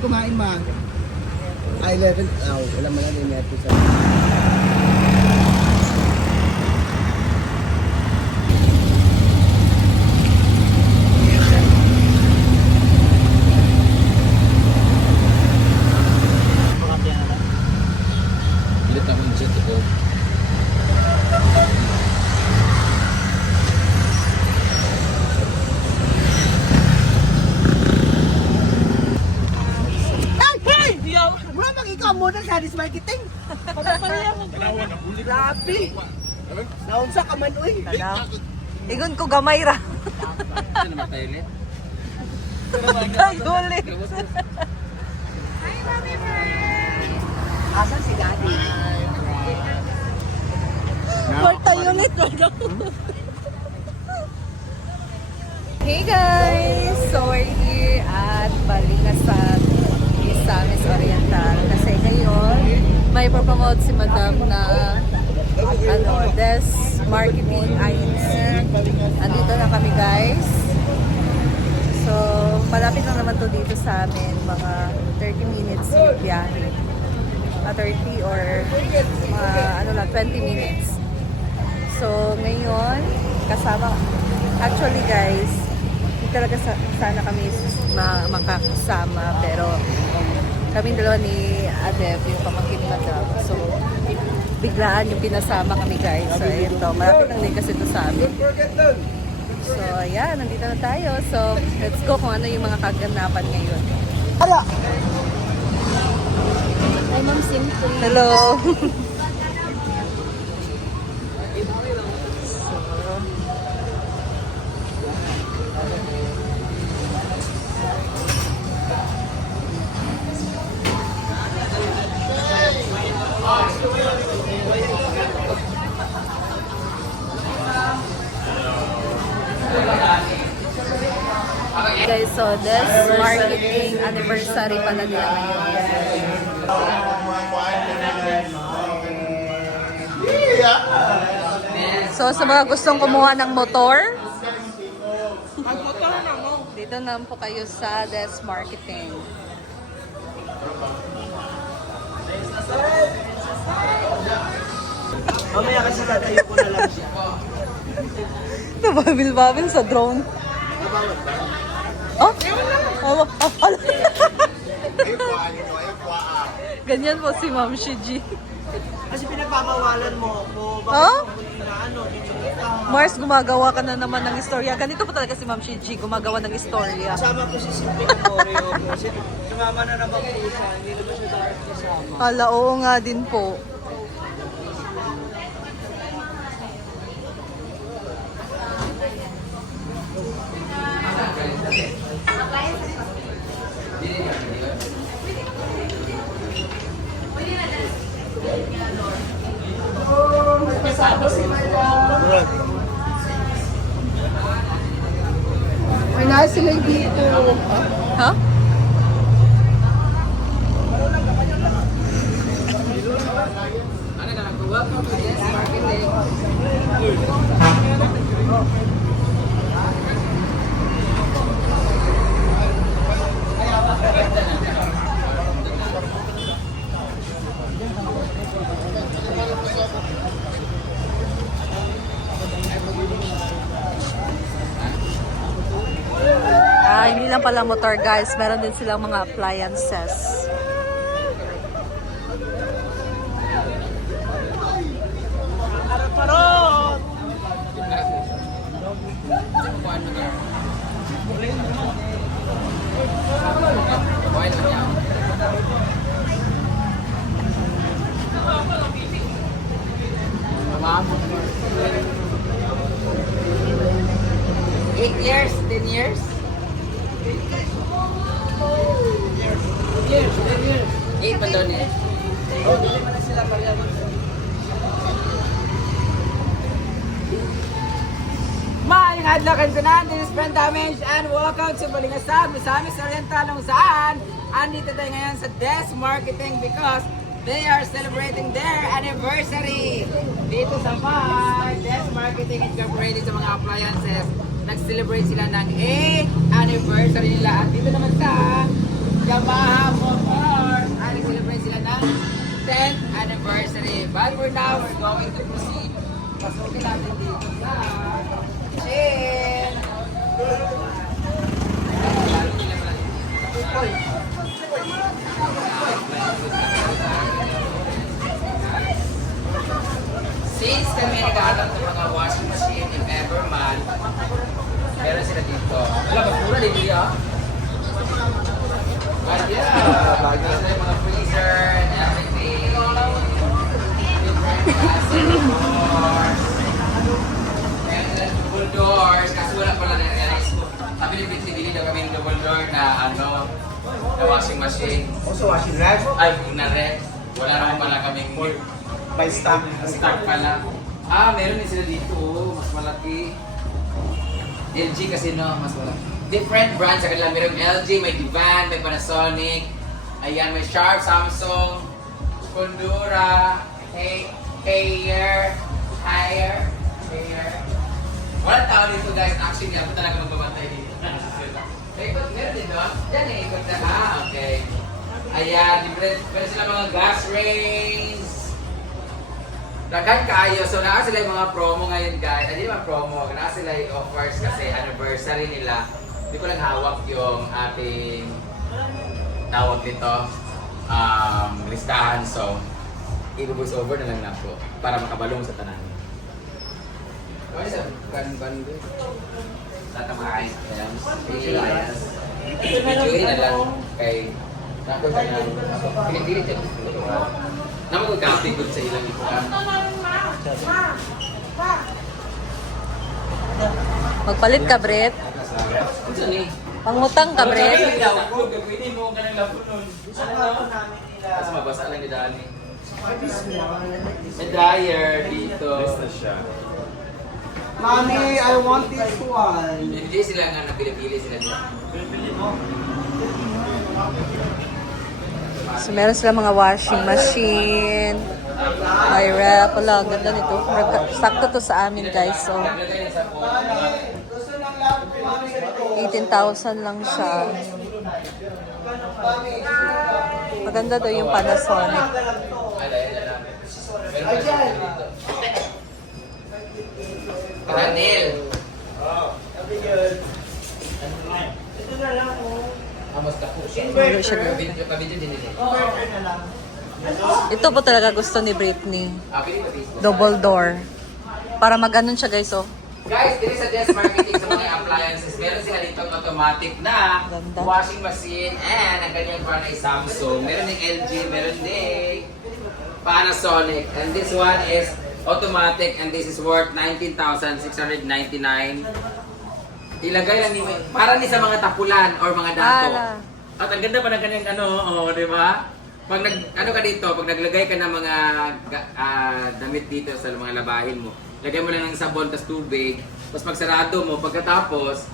kumain, ma. 11. Oh, wala man na din natin sa... Bilit naman yung set ko. Bro, mag-ikaw muna sa Hadis Marketing. Grabe. Naunsa ka man, uy. Igon ko gamay ra. Ano naman tayo ulit? Ay, ulit. Asan si Daddy? Multi-unit. Hey guys! So we're here at Balingasan, Misamis Oriental. Kasi ngayon, may promote si Madam na Des Marketing INC. Andito na kami guys. So, malapit lang naman to dito sa amin. Mga 30 minutes yung biyahe. 30 or mga 20 minutes. So, ngayon, kasama, actually guys, hindi talaga sana kami makakasama, pero kami dalawa ni Adev, yung pamangkin ni Madam. So, biglaan yung pinasama kami guys. So, ayun to, malapit lang din kasi ito sa amin. So, ayan, nandito na tayo. So, let's go kung ano yung mga kaganapan ngayon. Ay, Ma'am Simple. Hello! Guys, so this marketing anniversary pala nila ngayon. So sa mga gustong kumuha ng motor, dito naman po kayo sa Des Marketing. Mamaya kasi tatayo ko na lang siya. Nababil-babil sa drone. Oh? Oh, ganyan po si Ma'am Shiji. Kasi pinagpapawalan mo ko. Oh? Na ano, dito ka. Mars, gumagawa ka na naman ng istorya. Ganito po talaga si Ma'am Shiji, gumagawa ng istorya. Kasama ko si Simple Oreo. Kasi sumama na naman po siya. Hindi naman siya dapat kasama. Hala, oo nga din po. May nasa sila dito. Ha? Welcome to Des Marketing. Hindi lang pala motor guys, meron din silang mga appliances. Ma'am? 8 years, 10 years? 8 pa doon eh. Oh, dili mo na sila pala. Maayong adlaw kansunan, this is Friend Damage and welcome to Balingasan, Misamis Oriental kung saan andito tayo ngayon sa Des Marketing because they are celebrating their anniversary dito sa Des Marketing Incorporated sa mga appliances. Nag-celebrate sila ng 8th anniversary nila at dito naman sa Yamaha Motors. Ay, celebrate sila ng 10th anniversary. But for now, we're going to proceed. Pasukin natin dito sa Chin. Since kami naghahanap ng mga washing machine in Everman, meron sila dito. Alam, mas mura din niya. But yeah, meron sila yung mga freezer and everything. Different plastic doors. Meron sila double doors. Kasi wala pala na-realize ko. Sabi ni Bitsy, dili daw kami yung double door na na washing machine. Also washing rack. Ay, na rin. Wala naman pala kaming By stock. stock pala. Meron din sila dito. Mas malaki. LG kasi no, mas malaki. Different brands sa kanila. Merong LG, may Divan, may Panasonic. Ayan, may Sharp, Samsung, Condura, Haier. Walang tao dito guys. Actually, ako talaga magbabantay dito. Meron din doon? Diyan eh, ikot na. Okay. Ayan, meron sila mga gas range. Daghan kayo. So, naa sila yung mga promo ngayon, guys. Hindi naman promo. Naa sila yung offers kasi anniversary nila. Hindi ko lang hawak yung ating tawag dito. Listahan. So, i-voice over na lang na po para makabalong sa tanan. Ano sa ban tatamain. Ayan. Videoin na lang kay Nako ka na. Pinipili dyan. Naman kung kapit ko sa ilang ikuan. Magpalit ka, Brett. Ano ni? Pangutang ka, Brett. Pwede mo ka ng labon nun. Kasi mabasa lang ni Dani. May dryer dito. Mommy, I want this one. Hindi sila nga napili-pili sila dito. So, meron sila mga washing machine. May rep. Wala, ang ganda nito. Sakto to sa amin, guys. So, Naglagay niya sa phone. 18,000 lang siya. Maganda daw yung Panasonic. Daniel. Amos ka po. Siguro siya dito. Kabidyo din nila. Ito po talaga gusto ni Britney. Pili pa Facebook. Double door. Para mag-anon siya, guys, oh. Guys, dito sa Desk Marketing sa mga appliances, meron sila dito automatic na Ganda. washing machine and ang kanyang brand ay Samsung. Meron din LG, meron din Panasonic. And this one is automatic and this is worth 19,699. Ilagay lang ni para ni sa mga tapulan or mga dato. Ala. At ang ganda pa ng kanyang di ba? Pag ka dito, pag naglagay ka ng mga damit dito sa mga labahin mo, lagay mo lang ng sabon tas tubig, tapos pag sarado mo, pagkatapos,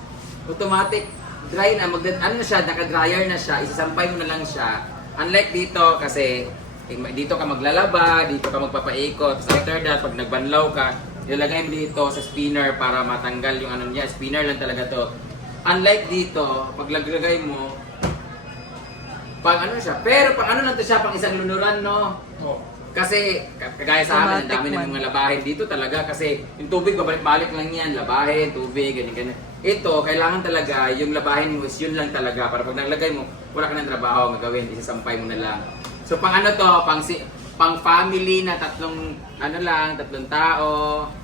automatic dry na, naka-dryer na siya, isasampay mo na lang siya. Unlike dito kasi dito ka maglalaba, dito ka magpapaikot, tapos after that, pag nagbanlaw ka, ilalagay mo dito sa spinner para matanggal yung niya, spinner lang talaga to. Unlike dito, pag naglagay mo, pang siya, pero pang lang to siya, pang isang lunuran, no? Kasi, kagaya sa amin, ang dami ng mga labahin dito talaga kasi yung tubig, babalik-balik lang yan, labahin, tubig, ganyan. Ito, kailangan talaga, yung labahin mo is yun lang talaga para pag naglagay mo, wala ka ng trabaho magawin, isasampay mo na lang. So, pang to, pang family na tatlong tao,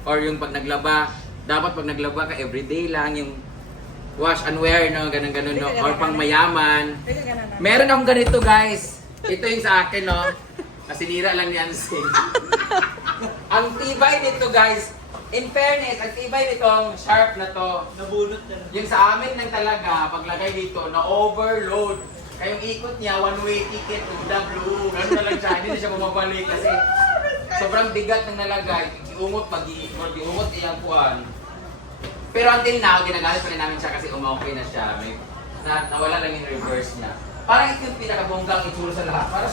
or yung pag naglaba, dapat pag naglaba ka, everyday lang, yung wash and wear, no, ganun, no, or pang mayaman. Meron akong ganito, guys. Ito yung sa akin, no. Sinira lang ni Ansi. Ang tibay nito, guys. In fairness, ang tibay nitong Sharp na to. Nabunot niya. Yung sa amin lang talaga, paglagay dito, na-overload. Kayong ikot niya, one-way ticket to W. Ganun na lang siya. Hindi na siya bumabalik kasi sobrang bigat ng nalagay. Iungot, iungot iyang kuhan. Pero until now, ginagamit pa rin namin siya kasi umokay na siya. Nawala lang yung reverse niya. Parang ito yung pinakabonggang itsura sa lahat.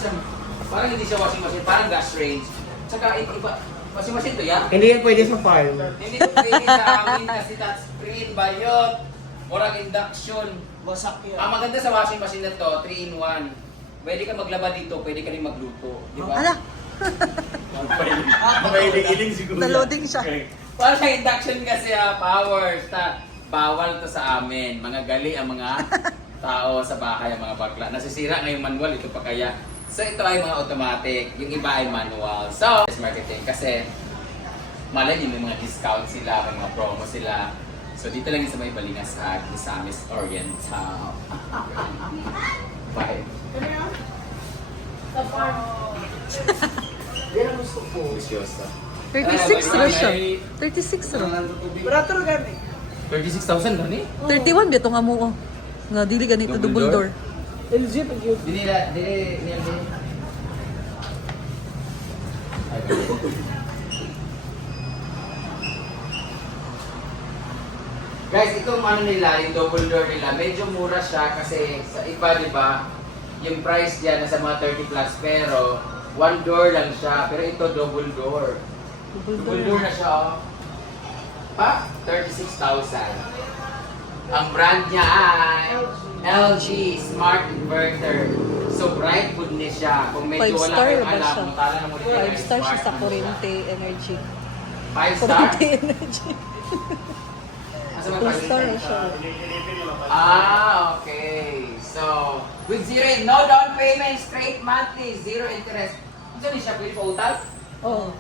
Parang hindi siya washing machine, parang gas range. Tsaka iba, washing machine to yan? Hindi yan pwede sa farm. Hindi ko pwede sa amin kasi touchscreen, bayot, murag induction. Wasak yan. Ang maganda sa washing machine na to, 3-in-1. Pwede ka maglaba dito, pwede ka rin magluto. Di ba? Ala, Mahilig-iling siguro. na-loading siya. Para sa induction kasi power. Bawal to sa amin. Mga gali ang mga tao sa bahay, ang mga bakla. Nasisira na yung manual, ito pa kaya. So ito ay mga automatic, yung iba ay manual. So, marketing kasi malay niyo may mga discount sila, may mga promo sila. So dito lang yung sa may Balingasad, sa Miss Oriental. Bye. Yan ang gusto ko. Seryoso. 36 ra siya. 36 ra. Barato na gani. 36,000 gani? 31 bito nga mo. Nga dili ganito Double double door. LG pag yun. Dili. Guys, itong ano nila, yung double door nila, medyo mura siya kasi sa iba, di ba, yung price diyan nasa mga 30 plus pero one door lang siya, pero ito double door. Double door na siya, oh. Pa, 36,000. Ang brand niya ay LG Smart Inverter. So bright food niya siya. Kung medyo 5 wala star kayong ba alam, siya? mutala na mo dito 5 star siya smart sa mo Corrente Energy. 5 star? Corrente Energy. Asa man 5 star na siya. Okay. So, with no down payment, straight monthly, zero interest. Ito ni siya, pwede pa utang? Oo.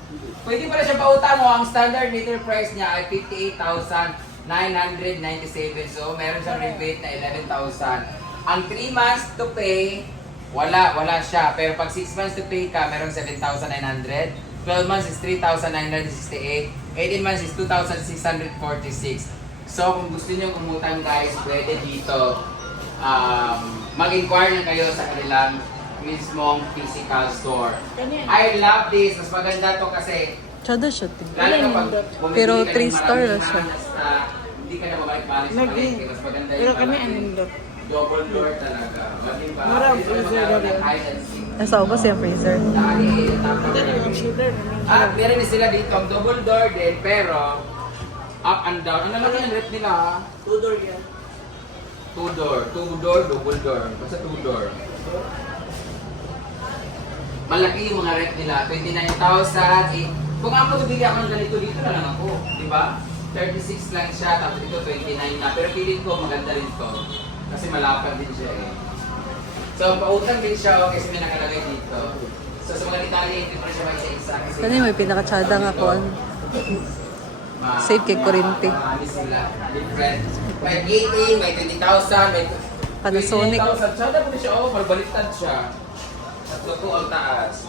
Pwede pala siya pautang mo. Ang standard meter price niya ay 58,997. So, meron siyang rebate na 11,000. Ang 3 months to pay, wala siya. Pero pag 6 months to pay ka, meron 7,900. 12 months is 3,968. 18 months is 2,646. So, kung gusto niyo kumutang guys, pwede dito. Mag-inquire na kayo sa kanilang mismong physical store. I love this. Mas maganda to kasi Tsada siya. Te. lalo na pag bumibili Pero ka ng 3 star maraming na siya. basta hindi ka na babalik-balik sa palengke. Mas maganda yung palengke. Double door talaga. Maging ba? Marami, Ito yung freezer magkakaroon na ng hide and seek. Nasa ubos yung freezer. Dahil, tapos Ang shooter. at meron din sila dito ang double door din, pero up and down. Ano lang yung rep nila ha? Tudor yan. Two door, double door. Basta 2 door. Malaki yung mga rep nila. 29,000. Kung ako bibili ako ng ganito, dito na lang ako. Di ba? 36 lang siya, tapos ito 29 na. Pero feeling ko maganda rin to. Kasi malapad din siya eh. So, pautang din siya kasi may nakalagay dito. So, sa mga detalye, hindi mo na siya mag-isa. Kani may pinakatsada nga po. Save kay Corrente. Marami sila. Different. May 18, may 20,000, may Panasonic. 28,000. Tsada po siya, oh, magbaliktad siya. Tatlo po ang taas.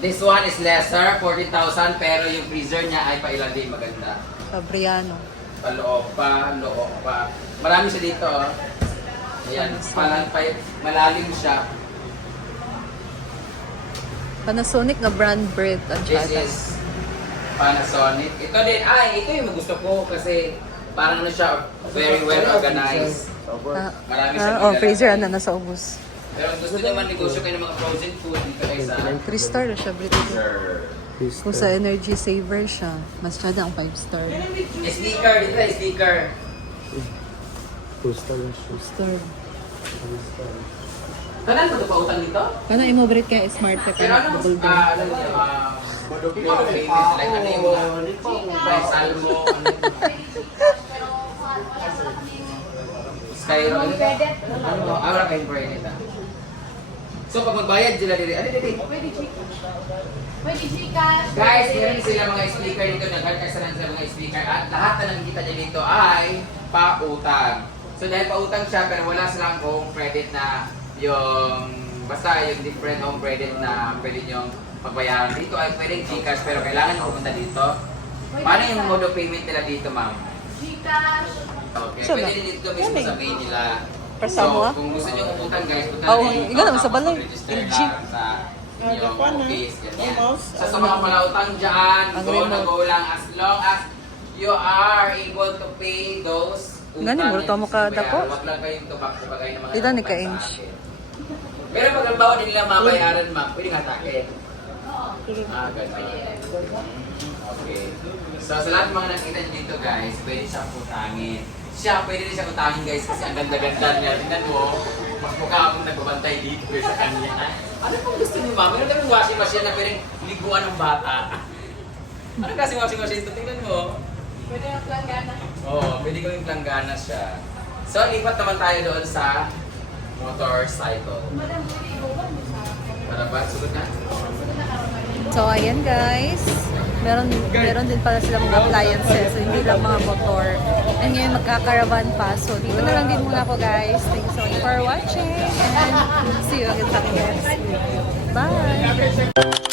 This one is lesser, 40,000, pero yung freezer niya ay pailan din maganda. Fabriano. Loob pa. Marami siya dito, oh. Ayan, malalim siya. Panasonic nga brand bread ang This tsada. is Panasonic. Ito din, ito yung gusto ko kasi parang ano siya, very well organized. Marami siyang freezer nilalagay. na nasa ubos. Pero kung gusto naman negosyo kayo ng mga frozen food dito kayo sa 3 star na siya, Brito. Kung sa energy saver siya, mas tsada ang 5 star. Speaker, dito tayo speaker. Star. Kanan mo ito pa utang dito? Kana imo bread kay smart ka Pero ano, double door. ano niya, yung payment, like ano yung by Salmo, ano Skyro, ano, wala kayong credit ah. So pag magbayad sila dito, ano dito? Pwede Gcash. Guys, meron sila mga speaker dito, nag-arkasanan sila mga speaker at lahat na nakikita niya dito ay pautang. So dahil pautang siya pero wala silang home credit na yung, basta yung different home credit na pwede niyong pagbayaran. Dito ay pwedeng Gcash pero kailangan nyo pumunta dito. Paano yung mode of payment nila dito, ma'am? Gcash. Okay, Sure pwede na. din dito mismo sa main nila. Persamo, ah? So, kung gusto nyo umutang guys, punta Oo, na yung ikaw naman sa tapos balay. mag-register LG. lang sa yung office. Ganyan. Almost. So, sa mga malautang dyan, Ang go na remote. go lang as long as you are able to pay those Gani, muro to mo ka dako. Huwag lang kayong tubak-tubak kayo ng mga Di na ni utang sa ka-inch. akin. Pero pag ang bawa din nila mabayaran, ma'am, pwede nga atake. Gano'n. Okay. So, sa lahat ng mga nakita nyo dito guys, pwede siyang putangin. siya, pwede rin siya utangin guys kasi ang ganda-ganda niya. Tingnan mo, mas mukha akong nagbabantay dito sa kanya. Ano pong gusto niyo, ma'am? Meron kami washing machine na pwedeng liguan ng bata. Ano kasi washing machine ito? Tingnan mo. Pwede yung planggana. Oo, pwede ko yung planggana siya. So, lipat naman tayo doon sa motorcycle. Madam, pwede ibuwan mo sa Para ba? Sunod na? So, ayan guys. Meron din pala silang mga appliances. So, hindi lang mga motor. And ngayon magkakaravan pa. So, dito na lang din muna ako guys. Thank you so much for watching. And see you again sa akin next video. Bye!